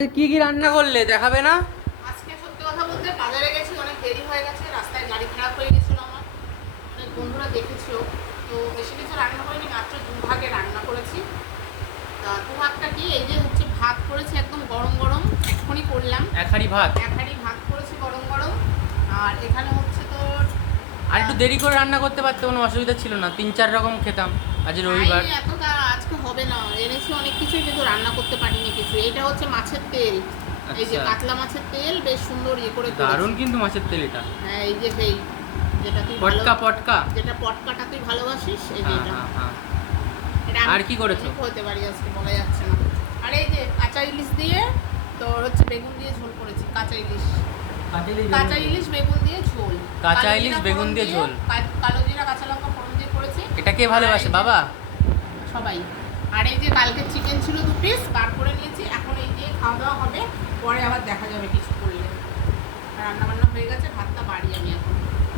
কি কি রান্না করলে দেখাবে না? আজকে সত্যি কথা বলতে বাজারে গেছি, অনেক দেরি হয়ে গেছে, রাস্তায় গাড়ি খারাপ হয়ে গেছিলো আমার। অনেক বন্ধুরা দেখেছিও, তো বেশি কিছু রান্না করিনি, মাত্র দুভাগে রান্না করেছি। তা দুভাগটা কি, এই যে হচ্ছে ভাত করেছি একদম গরম গরম, এক্ষুনি করলাম। এক হাঁড়ি ভাত? এক হাঁড়ি ভাত করেছি গরম গরম। আর এখানে হচ্ছে তোর আর একটু দেরি করে রান্না করতে পারতে, কোনো অসুবিধা ছিল না, 3-4 রকম খেতাম। আজ রবিবার। এতটা আজকে হবে না, এনেছি অনেক কিছুই কিন্তু রান্না করতে পারিনি কিছু। এটা হচ্ছে মাছের তেল, এই যে কাতলা মাছের তেল, বেশ সুন্দর ইয়ে করে দারুণ কিন্তু মাছের তেল এটা। হ্যাঁ, এই যে সেই যেটা তুই পটকা পটকা, যেটা পটকাটা তুই ভালোবাসিস, এই যে এটা। এটা আর কি করেছো? হতে পারি আজকে বলা যাচ্ছে না। আর এই যে কাঁচা ইলিশ দিয়ে তোর হচ্ছে বেগুন দিয়ে ঝোল করেছি, কাঁচা ইলিশ বেগুন দিয়ে ঝোল। কাঁচা ইলিশ বেগুন দিয়ে ঝোল, কালো জিরা কাঁচা লঙ্কা ফোড়ন দিয়ে করেছি। এটা কে ভালোবাসে বাবা? সবাই। আর এই যে কালকে চিকেন ছিল 2 পিস, বার করে নিয়েছি। এখন এই দিয়ে খাওয়া দাওয়া হবে, পরে আবার দেখা যাবে কিছু করলে। রান্না বান্না হয়ে গেছে, ভাতটা বাড়ি আমি এখন।